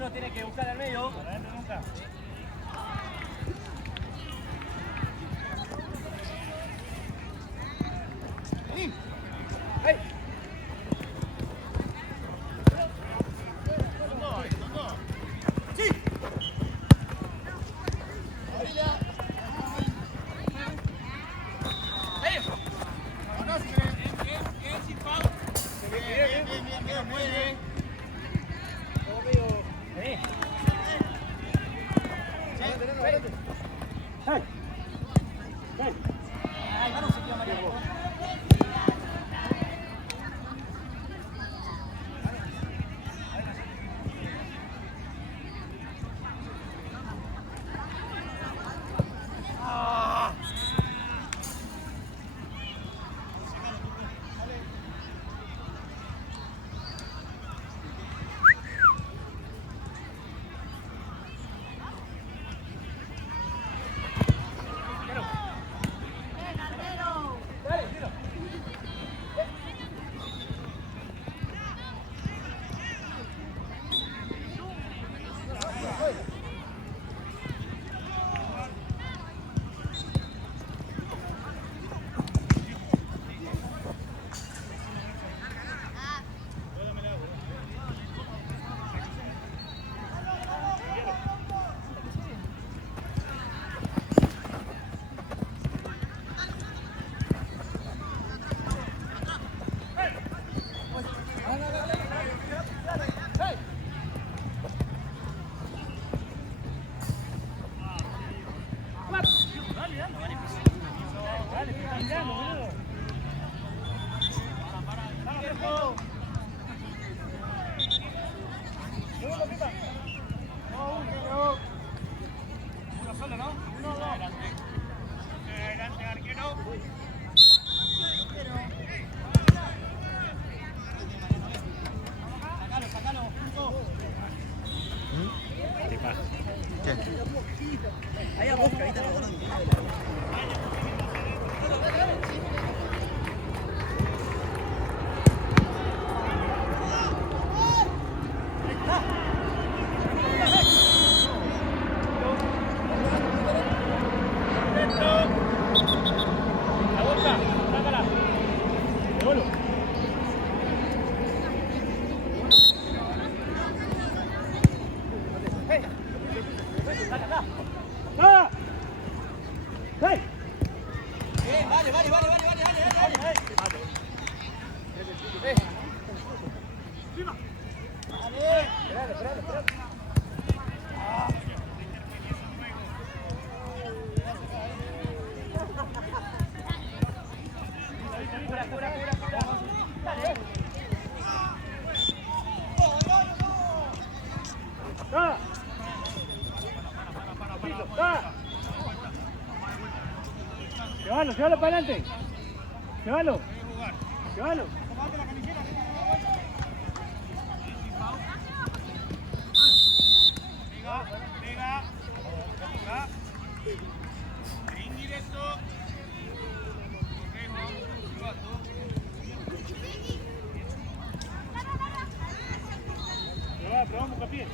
Uno tiene que buscar al medio. Llévalo para adelante. Llévalo. Llévalo. Pega. Indirecto. Probamos capié.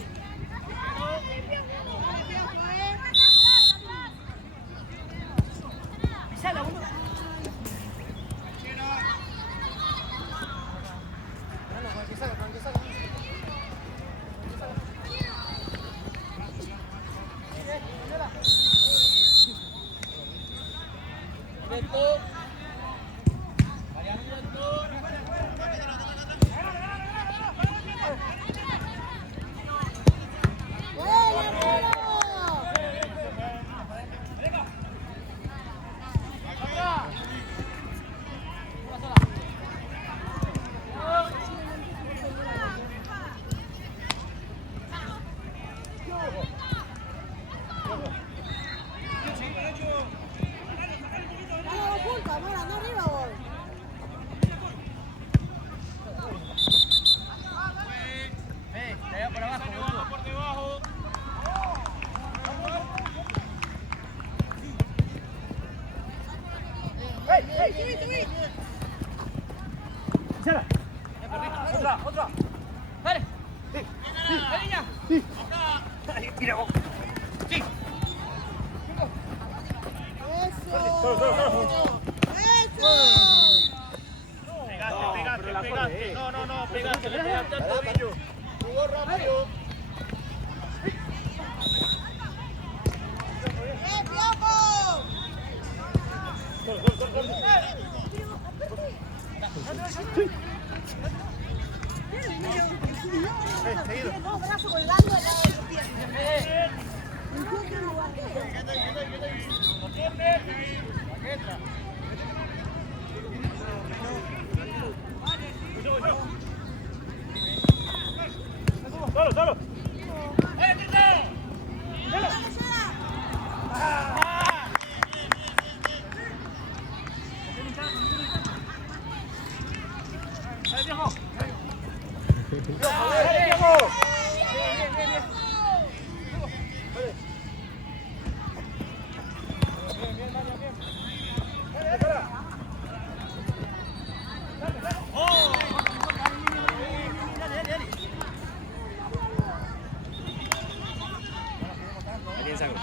Sin saco.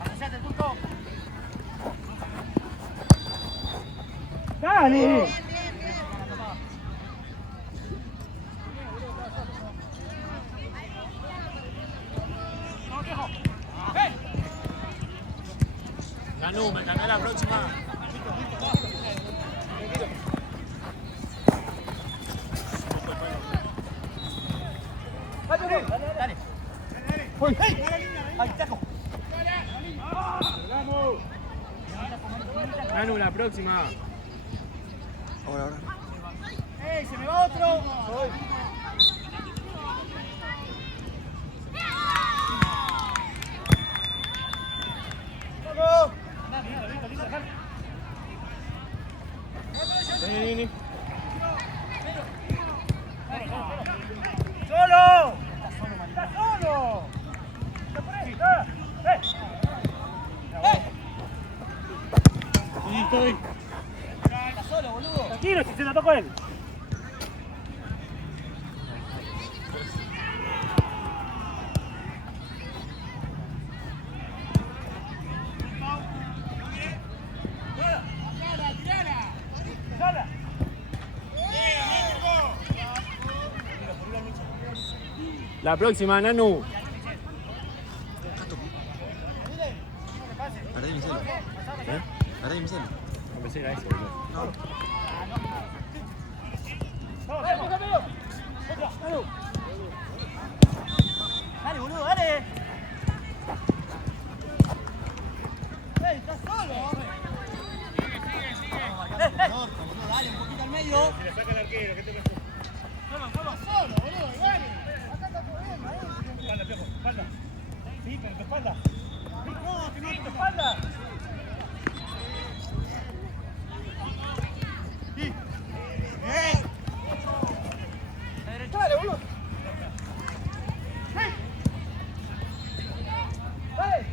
Asociate, Turco. ¡Dale! Ganú, me gané la próxima. Dale. Ahí, taco. Manu, la próxima. Ahora. ¡Ey, se me va otro! Vení. ¡Solo! ¡Está solo! ¡Está por ahí! Sí, estoy. ¡Está solo, boludo! Tranquilo, si se la tocó él. La próxima, Nanu. Perdí mi celu. Perdí mi celu. No pensé era eso, boludo. No. Dale, boludo, dale. Estás solo. Dale, un poquito al medio. Si le saca el arquero, ¿qué te pasa? Solo, boludo, dale. Acá está tu problema, Espalda, Piojo, espalda. Sí, con tu espalda. No, que no, Tu espalda. Dale, boludo. Dale. Dale.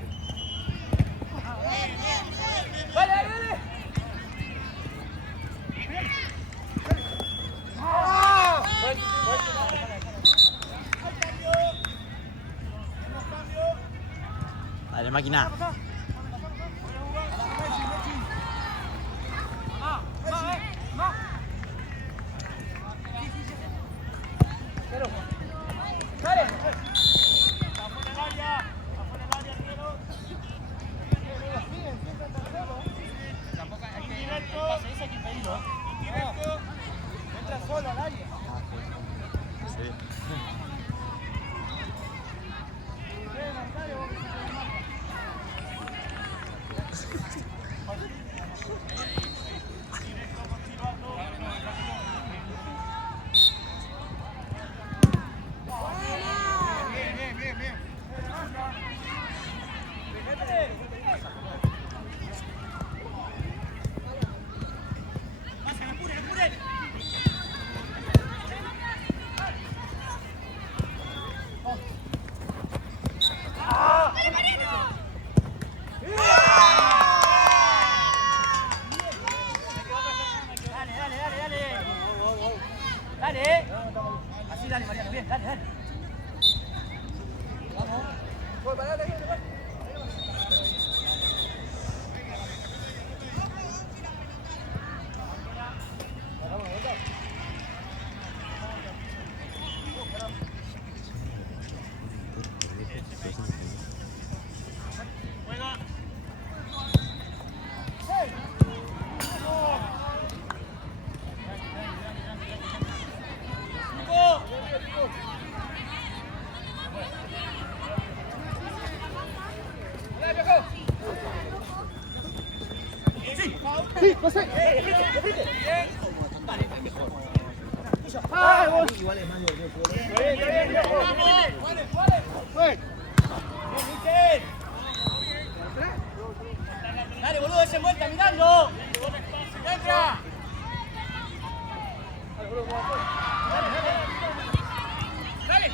Dale, máquina. Entra solo al área. Sí. Dale. Así dale, Mariano, bien, dale. Vamos. Sí, no sé. ¡Ah, gol! Igual es más divertido. Dale, boludo, ese vuelta mirando. ¡Entra! Dale.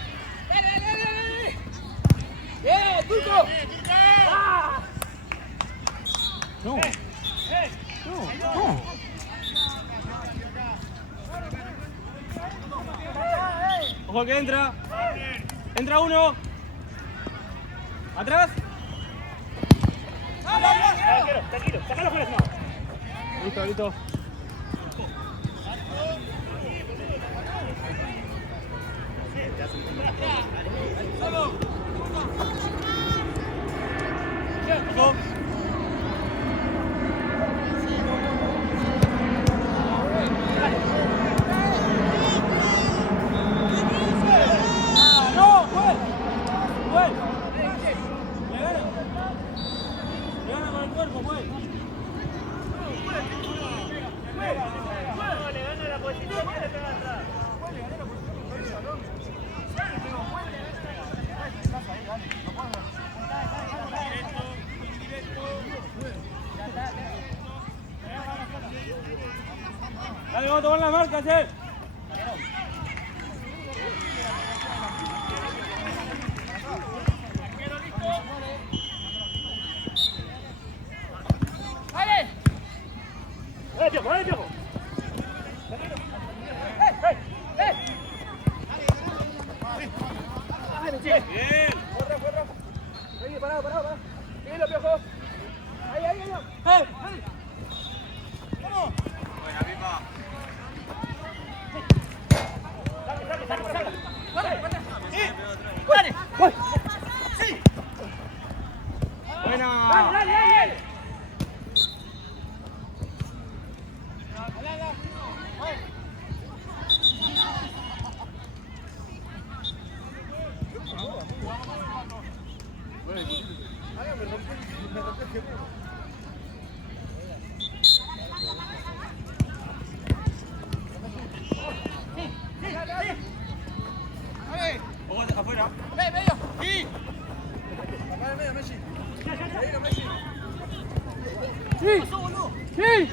¡Bien, Turco! ¡Ah! No. No. Ojo que entra. Entra uno. Atrás. Tranquilo, tranquilo, sacalo fuera, no. Listo, listo. Ojo. No, juez. Juez. Le gana con el cuerpo, juez. Le gana la posición y le pega atrás. Dale, vamos a tomar la marca, che. ¡Dale, Piojo, dale, Piojo! Bien. Ahí, parado. Síguelo, Piojo. Ahí. ¡Vamos! Buena, Pipa. ¡Dale! Buena. ¡Dale!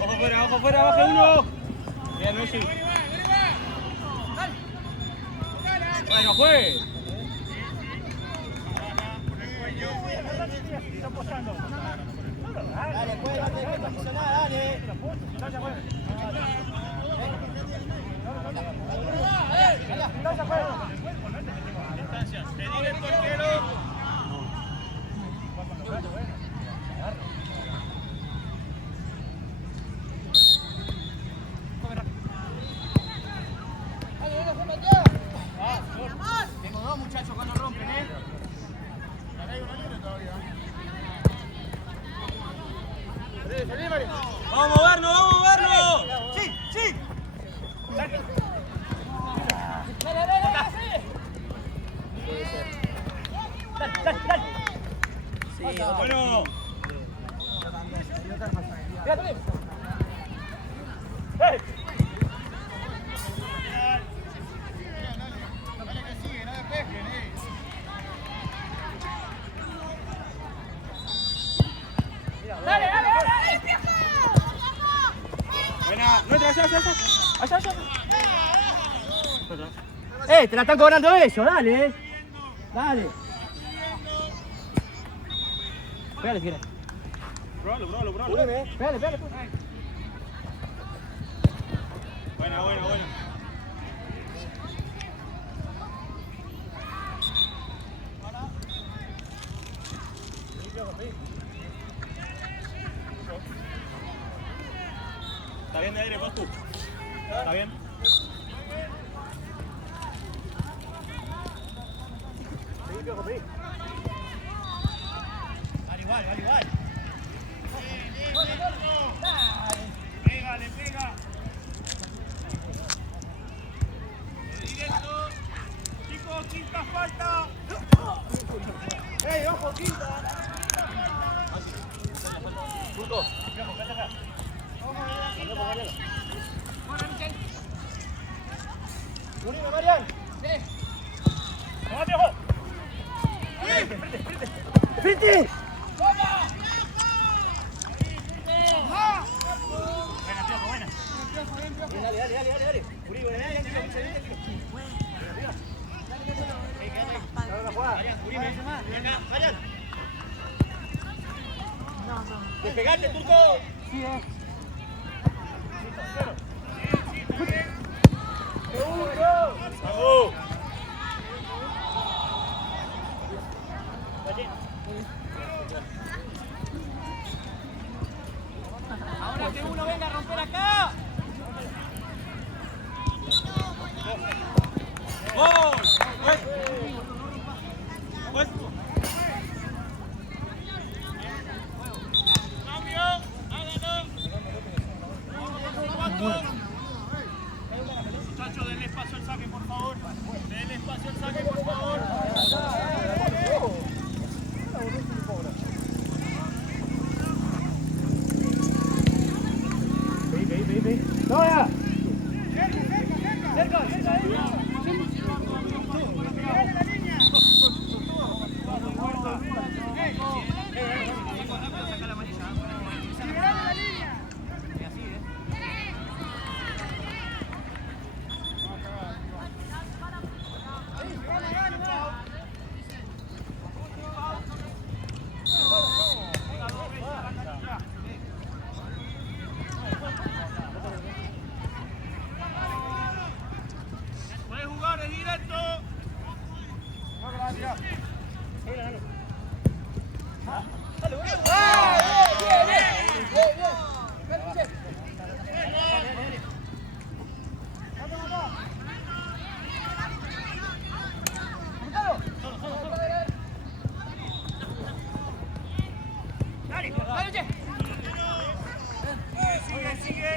Ojo afuera. Ojo afuera, baje uno. Bien, Messi. Bueno, juez. Dale, juega, no te posicionar, dale. Pedir el portero. Tengo dos muchachos cuando rompen, ¡Vamos a movernos! ¡Sí! Dale. Bueno. Buena. No entra, allá. Te la están cobrando ellos, dale. Dale. Pégale, si quieres. Probalo. Pégale. Buena. Está bien de aire, vos tú. Está bien. Vale igual. Le pega. Directo. Chicos, quinta falta. Ojo, quinta. Turco. Unime, Marian. ¡Vamos, Piojo! ¡Frente! Buena. Dale. Uribe, dale. Marian. ¡Despegate, Turco! Sí, ¡Vamos! acá! ¡Gol! ¡Pues! ¡Cambio! ¡Hágalo! Muchachos, denle espacio al saque, por favor. Denle espacio al saque, por favor. ¡No, ya! Puede jugar, es directo. Sigue.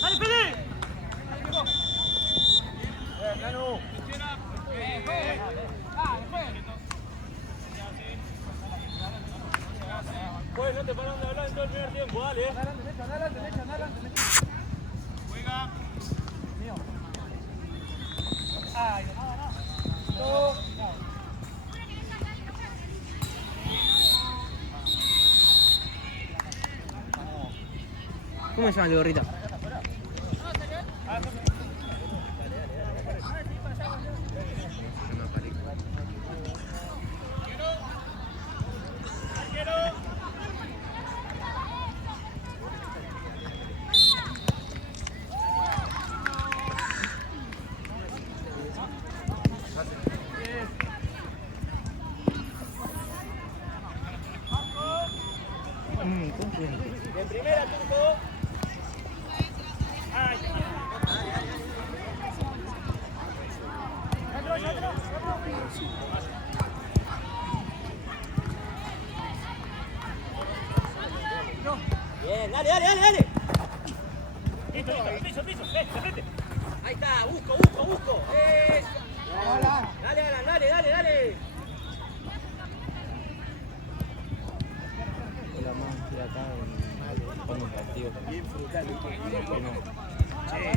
¡Dale, Fede! Pues no te paran de hablar en todo el primer tiempo, dale. Adelante. Juega. Ay, no. ¿Cómo se llama el gorrita? De primera, Turco. Bien, dale. Piso, de frente. Ahí está, busco. Dale, Alan, dale. La más de acá en un partido. Bien frutal.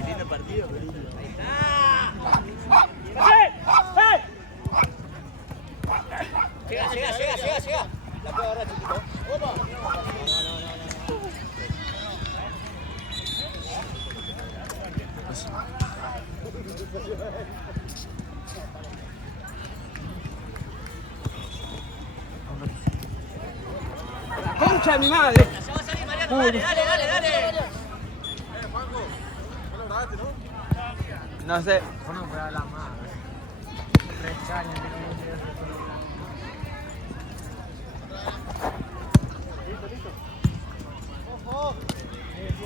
Lindo partido. Ahí está. Llega. La puedo agarrar, chiquito. Opa. ¡Concha de mi madre! Se va a salir Mariano, dale. No sé.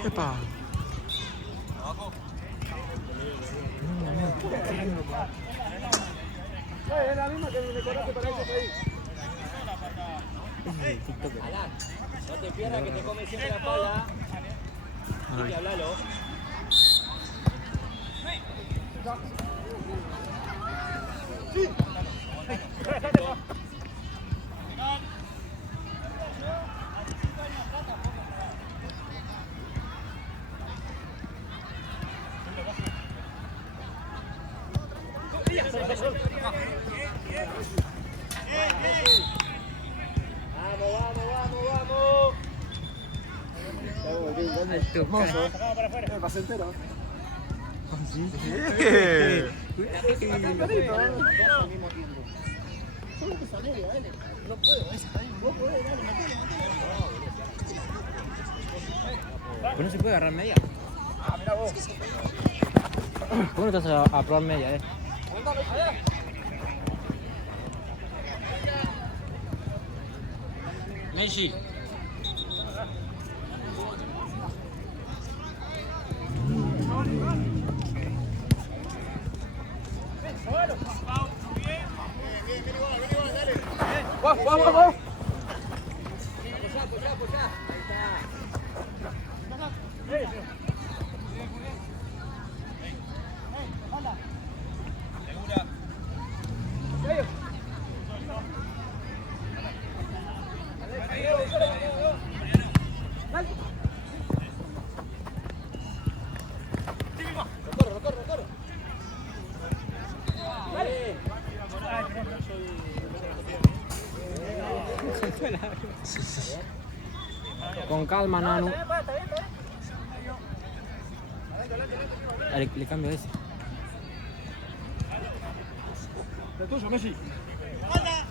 Epa. Es la misma que me conoce para ese país. Alan, no te pierdas que te come siempre la pala. Hay que hablarlo. Vamos. Me pasé entero. Pues no se puede agarrar media. Ah, mira vos. ¿Cómo no estás a probar media, Messi. ¡Vamos! Con calma, Nanu. Dale, le cambio a ese. ¡El tuyo, Messi! Dale.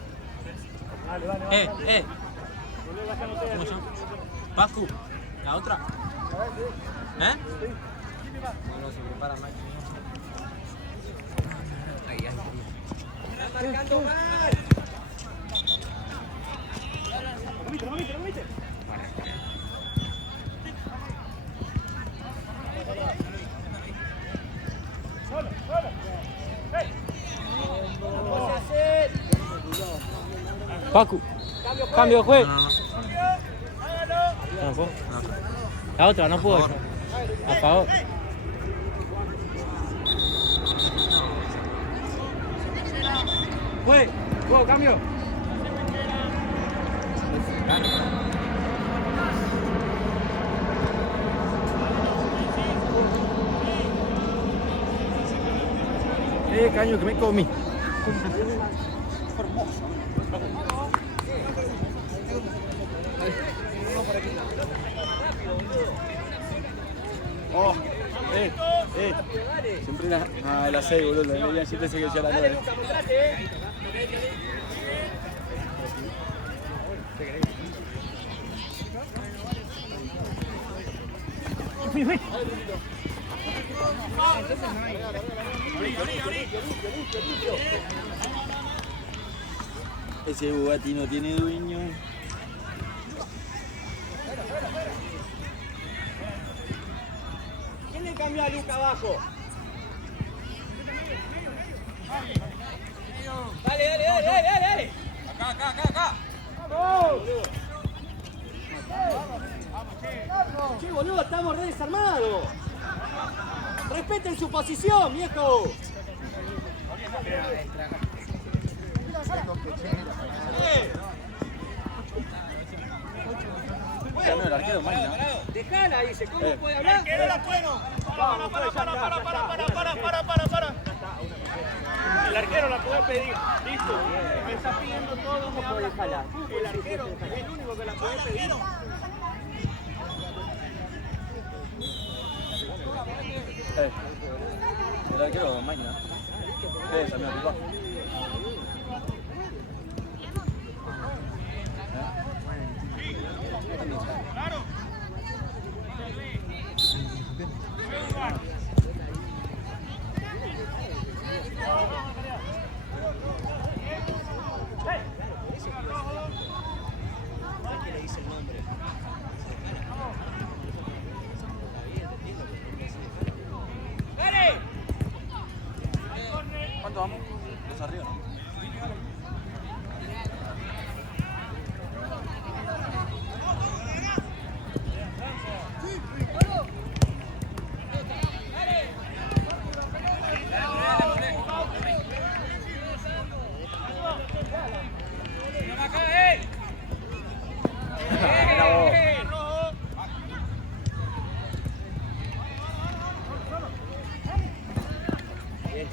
¿Cómo se llama? Pacu, la otra. ¿Eh? No se prepara más. Ahí. Marcando mal. ¿Lo viste? Solo. Pacu. Cambio, juez. No. No puedo. La otra, no puedo. A favor. Juez, cambio. Caño que me comí. Oh, siempre la 6, boludo, la línea 7 se que decía la 9. Ese Bugatti no tiene dueño. ¿Quién le cambió a Luca abajo? Dale. Acá. ¡Vamos! Che, boludo, estamos re desarmados. Respeten su posición, viejo. El arquero máquina. Dejala, dice, ¿cómo puede hablar? ¡Arquero la puedo! Para. El arquero la puede pedir. Listo. Me está pidiendo todo. ¿Cómo puede dejarla? El arquero es el único que la puede pedir. El arquero máquina. Esa, mira, papá. Claro. ¿Cuánto vamos? Dos arriba, ¿no?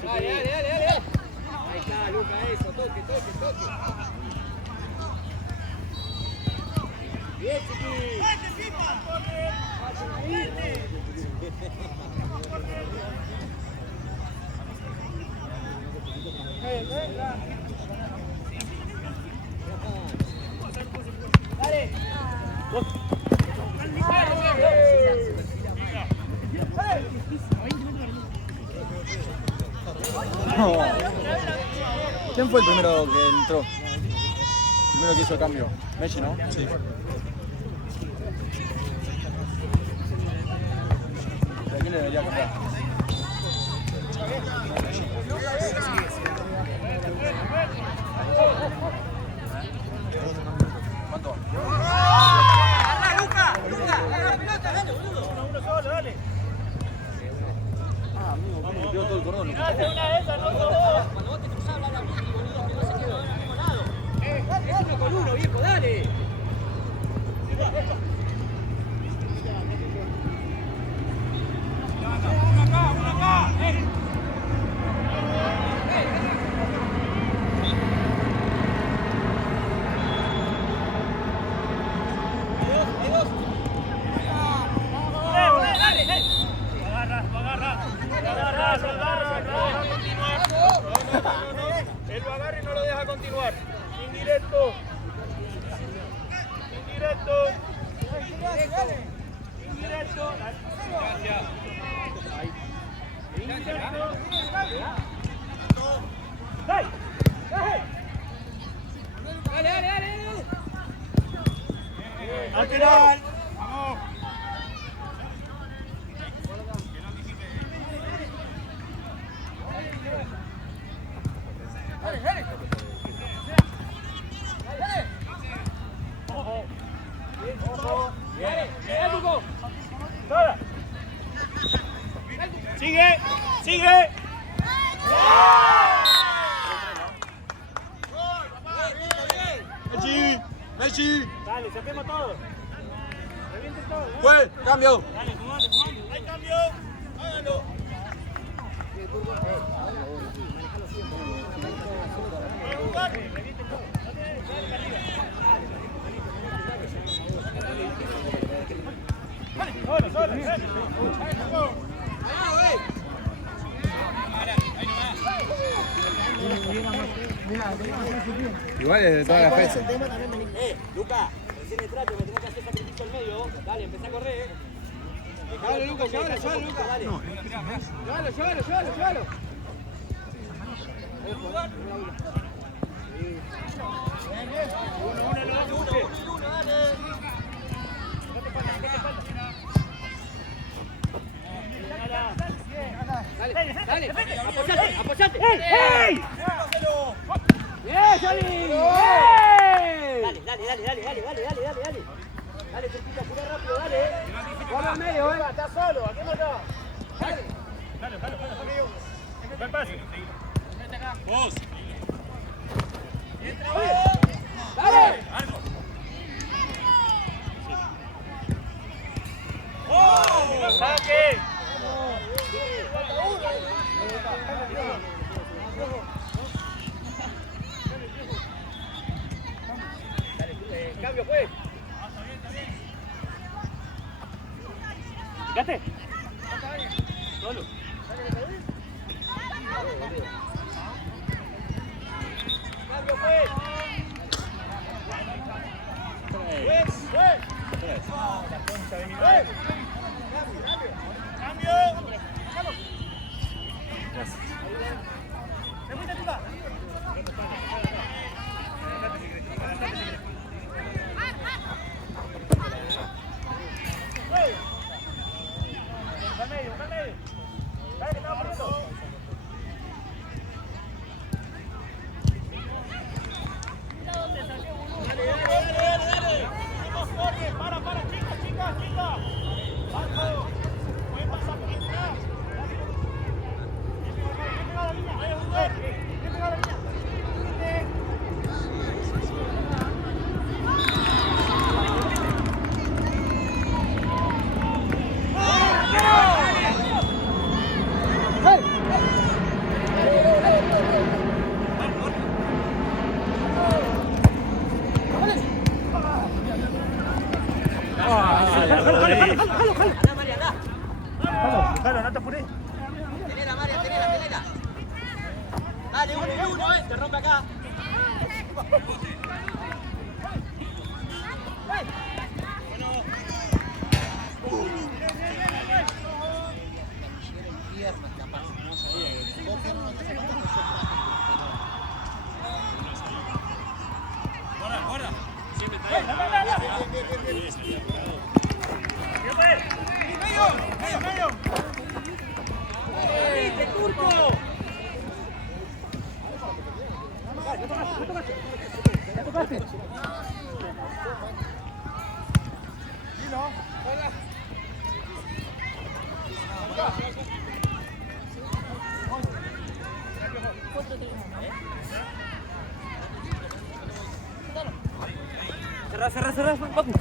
Dale. Ahí está, Luca, eso, toque. Bien, chiqui. Dale. No. ¿Quién fue el primero que entró? primero que hizo el cambio. Messi, ¿no? Sí. ¿A quién le debería comprar? ¿Cuánto? Uno solo, dale. Ah, amigo, ¿cómo dio todo el cordón? Hace una de esas, no sos vos. Cuando vos te cruzás, habla bien, boludo, que no se quedó del mismo lado. Es 1 con 1, viejo, dale. Él lo agarra y no lo deja continuar. Indirecto. Indirecto. Indirecto. Indirecto. ¡Dale! Dale, dale, dale. ¡Al final! ¡Vamos! Sigue, sigue. Messi, Messi. Dale, saquemos todo. Reviente todo. Fue, cambio. Dale, jugando, jugando. Hay cambio. Hágalo. Reviente todo. Solo, solo. Igual es de todas las veces. Luca, recién entraste, me tenés que hacer sacrificio al medio. Dale, empezá a correr, Dale, Luca, llévalo, Luca, dale. Llévalo. Uno, dale. Dale, apoyate. ¡Ey! ¡Bien, Sali! Dale. Dale, cerquita, apurá rápido, dale. Guarda al medio, Está solo, aquí no está. Dale. Dale, el pase. Vos. ¡Dale! ¡Saque! Cambio, pues. ¿Fíjate? Solo. Cambio, pues. La concha de mi madre. Cambio. Gracias. Jalo, no te apures. Tenela, María, tenela. Dale, uno, te rompe acá. Guarda. ¡Viste, Turco! ¡Ya tocaste! Cerrá, Paco.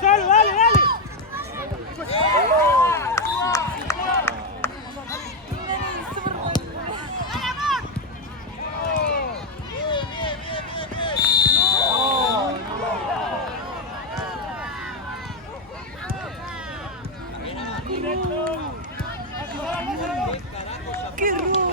¡Solo, dale! ¡Qué robo!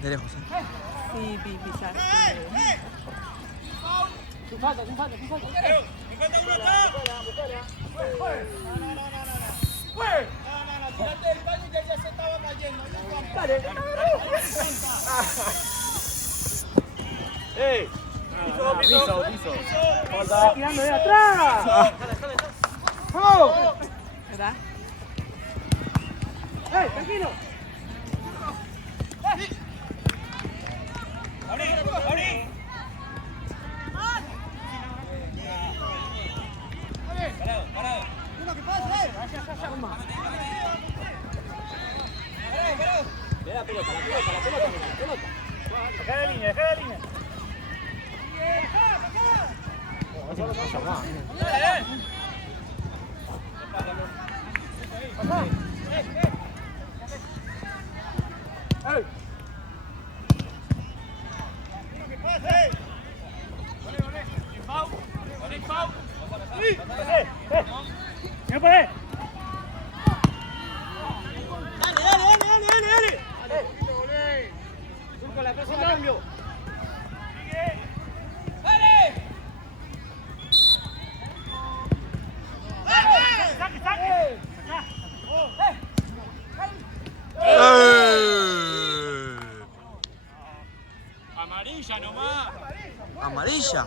De lejos, Sí, pisar. Sin falta. Tirate del baño y ya se estaba cayendo. ¡Ey! Piso. ¡Está tirando de atrás! ¿Verdad? ¡Ey, tranquilo! ¡Abrí! Parado. ¡Uno que pase! Ve la pelota. Dejá la línea. ¡No puede! ¡Dale! Turco, la próxima cambio. ¡Saque! Amarilla nomás. Amarilla.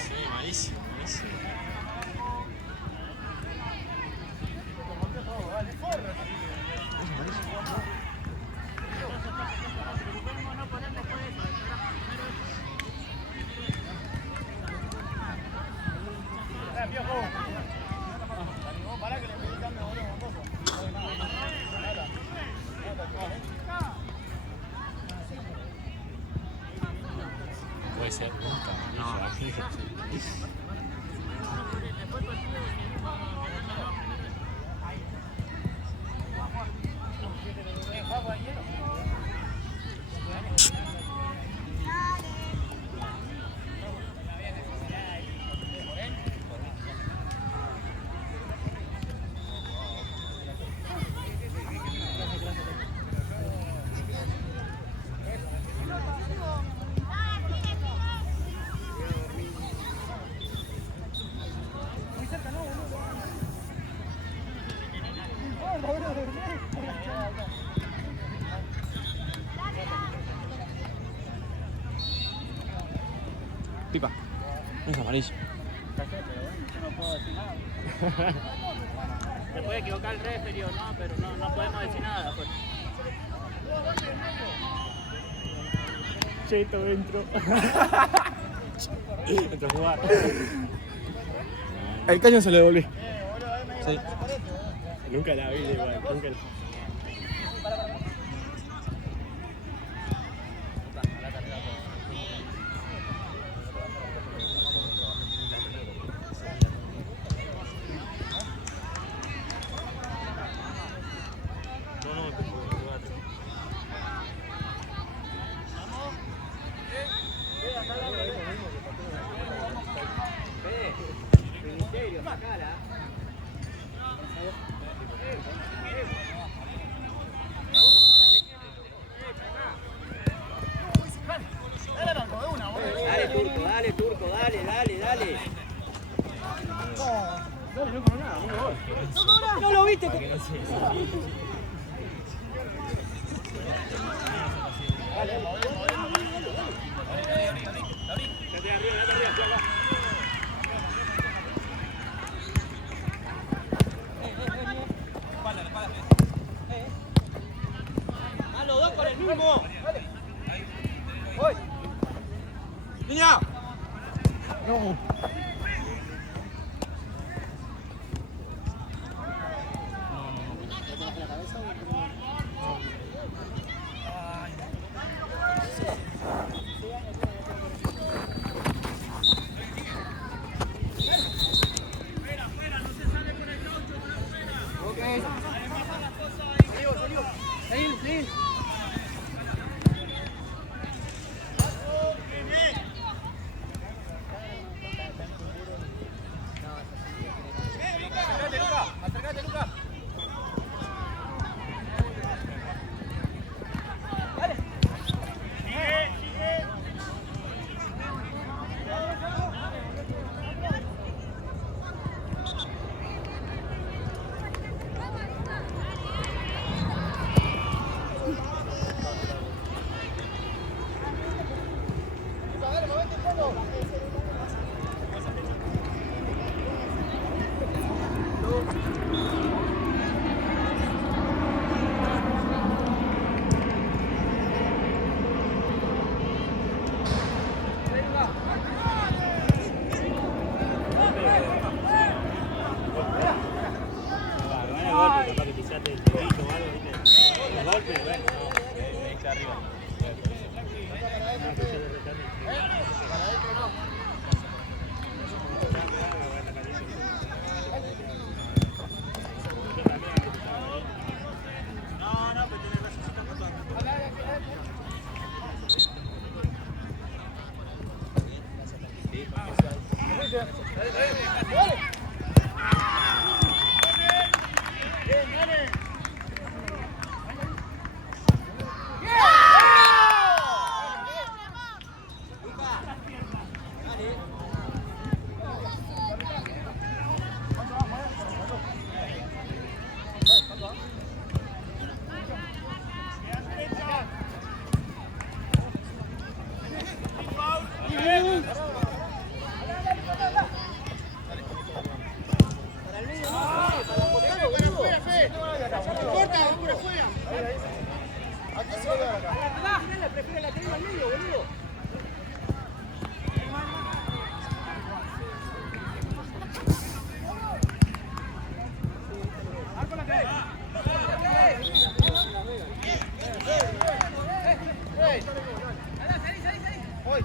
Sí, malísimo. Puede ser nunca. No. Pipa, no es amarillo. Yo no puedo decir nada. Se puede equivocar el referee o no, pero no podemos decir nada. Pues. Cheto dentro. Entró a jugar. El caño se lo devolví. Sí. Nunca la vi igual, nunca la... Ministerio, sacala. Dale, Turco, dale. No lo viste. A los dos con el mismo. ¡Niña! Prefiere la tengo al medio, boludo. Voy,